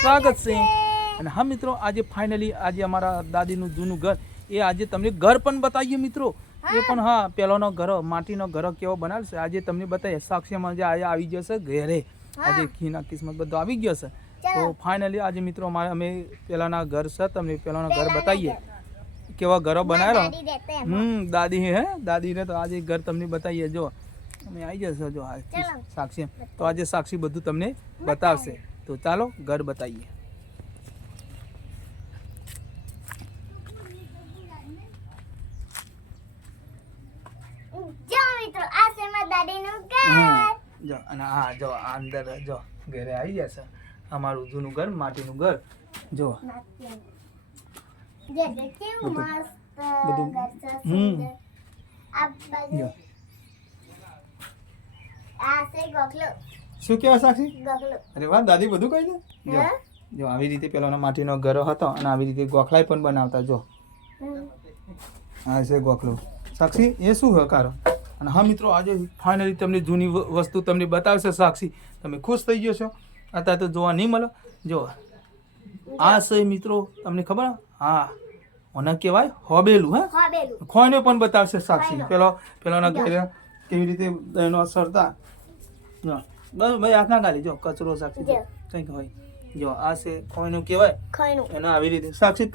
સ્વાગત છે. અને હા મિત્રો આજે ફાઇનલી આજે અમારા દાદીનું જૂનું ઘર એ આજે તમને ઘર પણ બતાવીએ મિત્રો. એ પણ હા પેલોનો ઘર માટીનો ઘર કેવો બનાવશે આજે તમને બતાવીએ. સાક્ષીમાં જે આજે આવી ગયો છે ઘરે આજે ખીના કિસ્મત બધો આવી ગયો છે. તો ફાઇનલી આજે મિત્રો અમારે અમે પેલાના ઘર છે તમને પેલાનો ઘર બતાવીએ. કેવા ઘરો બનાવેલો? એમાં. હમ દાદી હે દાદીને તો આજે ઘર તમને બતાવીએ. જો અમે આવી જશે જો સાક્ષી તો આજે સાક્ષી બધું તમને બતાવશે. તો ચાલો ઘર બતાવીએ. જો. અને હા જો અંદર જો ઘરે આવી જશે અમારું જૂનું ઘર માટીનું ઘર. જો. બધું- હમ. આ બાજુ. આ છે ગોખલો. શું કહેવાય સાક્ષી? અરે વાહ દાદી બધું કહી દે? જો જો આવી રીતે પેલાનો માટીનો ઘર હતો અને આવી રીતે ગોખલાય પણ બનાવતા જો. આ છે ગોખલો. સાક્ષી એ શું હકારો? અને હા મિત્રો આજે ફાઇનલી તમને જૂની વસ્તુ તમને બતાવશે સાક્ષી. તમે ખુશ થઈ ગયો છો? અત્યારે તો જોવા નહીં મળે. જો આ છે મિત્રો તમને ખબર? હા ઓને કહેવાય? હોબેલું હે? ખોઈને પણ બતાવશે સાક્ષી. પેલો પેલાના ઘરે કેવી રીતે એનો સરતા બસ ભાઈ હાથ ના ગાલી. જો કચરો સાક્ષી. કંઈક હોય. જો આ છે ખોઈનું કહેવાય. ખોઈનું એને આવી રીતે સાક્ષી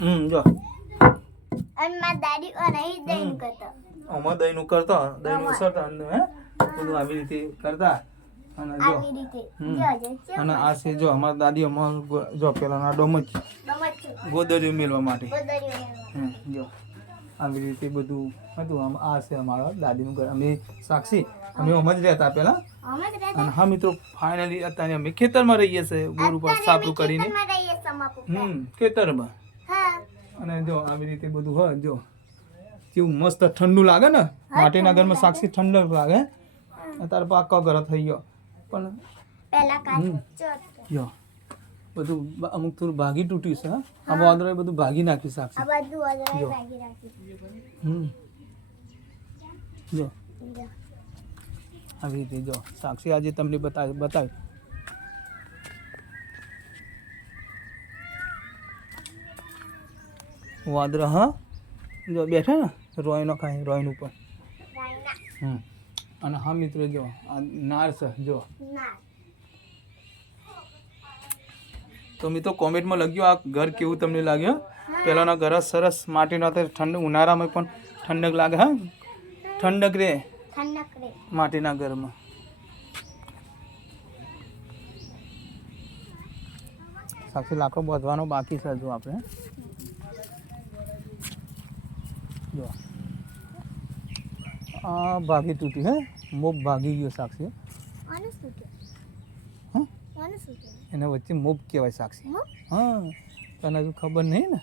હમ જો. અને મારા દાદી અનાઈ દઈને હમ. કરતા. દહીંનું કરતા દહીંનું. અને હે? બધું આવી રીતે કરતા. અને જો. અને આ છે જો અમારા દાદી અમાર જો પેલાના ડોમ જ રમત ગોદરીઓ મેળવા માટે. હમ, જો. આવી રીતે બધું હતું. આમ આ છે અમારા દાદીનું ઘર. અમે સાક્ષી અમે ઓમ જ રહેતા પહેલા. અમે અને હા મિત્રો ફાઇનલી અત્યારે અમે ખેતરમાં રહીએ છીએ બોર ઉપર સાપરું સાપલું કરીને. હમ ખેતરમાં. અને જો આવી રીતે બધું હોય જો. કેવું મસ્ત ઠંડુ લાગે ને? માટીના ઘરમાં સાક્ષી ઠંડક લાગે. અત્યારે પાકો ઘર થઈ ગયો. પણ પેલા કાચો જો. બધું બ- અમુક થોડું ભાગી તૂટ્યું છે હા? આ વાંદરાએ બધું ભાગી નાખ્યું આ સાક્ષી બધું અજરાય જો. રાખી રાખી હમ. જો. જો. આવી રીતે જો. સાક્ષી આજે તમને બતાવી બતાવી. વાદરા હા? જો બેઠા ને? રોયનો ખાય રોયન ઉપર. રાયના. હમ. અને હા મિત્રો જો આ નાર છે જો. ના તો મિત્રો કોમેન્ટમાં લખ્યું આ ઘર કેવું તમને લાગ્યું પહેલાંના ઘર સરસ માટીના તો ઠંડ ઉનાળામાં પણ ઠંડક લાગે હા? ઠંડક રે. માટીના ઘરમાં. સાક્ષી લાકડો બાંધવાનો બાકી છે હજુ આપણે. જો. આ ભાગી તૂટી હે? મોબ ભાગી ગયો સાક્ષી. હં? એના વચ્ચે મોબ કહેવાય સાક્ષી. હું? તને હજુ ખબર નહીં ને?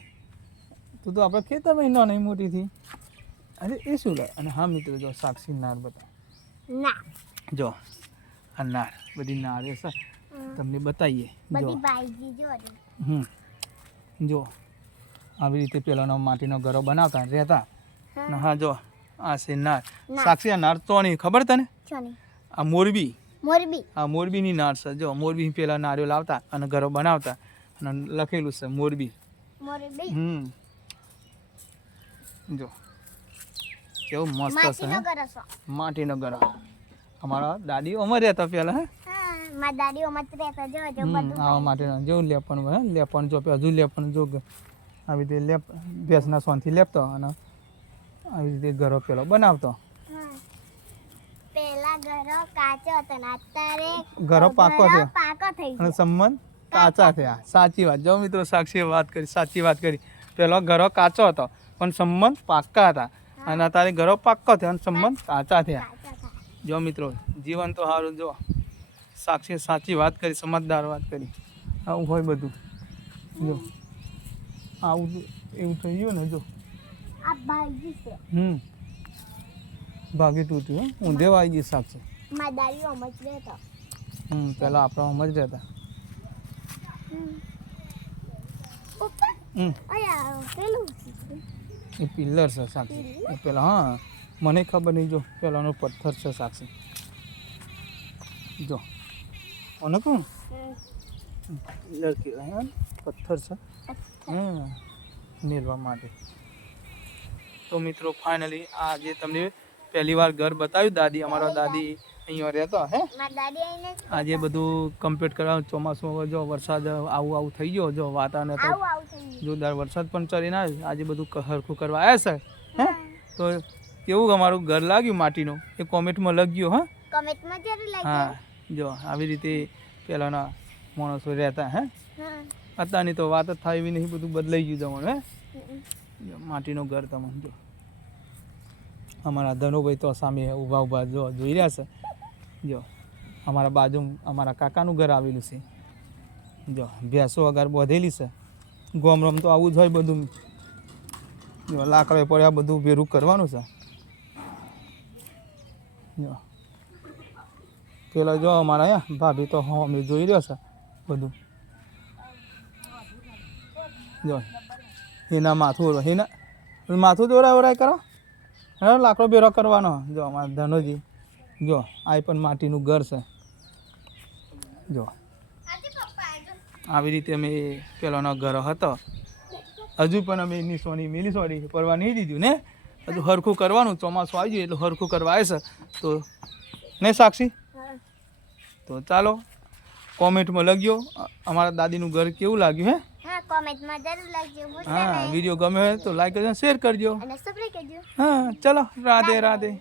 તું તો આપણે ખેતર મહિનો નહીં મોટીથી. અરે એ શું લે? અને હા મિત્રો જો સાક્ષી નાર બતા ના. જો આ નાર બધી નાર છે. તમને બતાવીએ. જો. હમ. જો આવી રીતે પેલાનો માટીનો ઘરો બનાવતા રહેતા. હા. જો આ છે નાર. સાક્ષી આ નાર તો નહીં ખબર તને? આ મોરબી. મોરબી. આ મોરબીની નાર છે. જો મોરબી પેલા નાળિયો લાવતા અને ઘરો બનાવતા. અને લખેલું છે મોરબી. મોરબી? હમ. જો. કેવું મસ્ત છે માટીનો હે? ઘર. અમારા દાદી અમાર રહેતા પેલા હે? મારા દાદીઓ મત રહેતા. જો જો હમ, બધું આવા માટીનો જો લેપણ હે? લેપણ જો હજુ લેપણ જો આવી રીતે લેપ ભેંસના સોનથી લેપતો અને આવી રીતે ઘરો પેલો બનાવતો. હા. ઘરો કાચો હતો ને અત્યારે ઘરો પાકો થયો. પાકો થઈ અને સંબંધ કાચા થયા. સાચી વાત. જો મિત્રો સાક્ષીએ વાત કરી સાચી વાત કરી. પેલો ઘરો કાચો હતો પણ સંબંધ પાક્કા હતા. અને અત્યારે ઘરો પાક્કો થયો અને સંબંધ કાચા થયા. જો મિત્રો જીવન તો સારું જો સાક્ષી સાચી વાત કરી સમજદાર વાત કરી. આવું હોય બધું. જો. આવું એવું થઈ ગયું ને જો. હમ. ભાગી તૂટ્યું. ઊંધે વાગી સાક્ષી. મારા રહેતો. હમ પેલા આપણા આમ જ રહેતા. એ પિલ્લર છે સાક્ષી. એ પેલા હા. મને ખબર નહીં જો. પેલાનો પથ્થર છે સાક્ષી. જો. કોને કહું? પિલ્લર કહેવાય પથ્થર છે. હમ. મેળવા માટે. તો મિત્રો ફાઇનલી આ જે તમને પહેલી વાર ઘર બતાવ્યું દાદી અમારા દાદી અહીંયા રહેતા હે? આજે બધું કમ્પ્લીટ કરવા ચોમાસું જો વરસાદ આવું આવું થઈ ગયો જો વાતાવરણ તો જોરદાર વરસાદ પણ ચડી ના આજે બધું હરખું કરવા આવ્યા છે હે? તો કેવું અમારું ઘર લાગ્યું માટીનું? એ કોમેન્ટમાં લગ્યું હા. કોમેન્ટમાં જરૂર હા જો આવી રીતે પહેલાંના માણસો રહેતા હે? હા. અત્યારની તો વાત જ થાય એવી નહીં બધું બદલાઈ ગયું તમારું હે? માટીનું ઘર તમને જો. અમારા ધનુભાઈ તો સામે ઊભા ઊભા જો જોઈ રહ્યા છે. જો, અમારા બાજુ અમારા કાકાનું ઘર આવેલું છે. જો, ભેંસો અગાર બાંધેલી છે. ગોમરમ તો આવું જ હોય બધું. જો, લાકડે આ બધું ભેરું કરવાનું છે. જો. પેલા જો અમારા ભાભી તો હા, અમે જોઈ રહ્યો છે બધું. જો, એના માથું એના માથું દોરાય ઓરાય કરો. લાકડો ભેરો કરવાનો. જો, અમારા ધનોજી. જો આ પણ માટીનું ઘર છે. જો. આવી રીતે અમે પેલાનો ઘર હતો. હજુ પણ અમે એની સોની મેલી સોની પરવા નહીં દીધું ને? હજુ હરખું કરવાનું ચોમાસું આવી ગયું એટલે હરખું કરવા આવે છે. તો ને સાક્ષી? તો ચાલો કોમેન્ટમાં લગ્યો અમારા દાદીનું ઘર કેવું લાગ્યું હે? હા વીડિયો ગમે હોય તો લાઈક કરજો શેર કરજો. હા ચલો રાધે રાધે.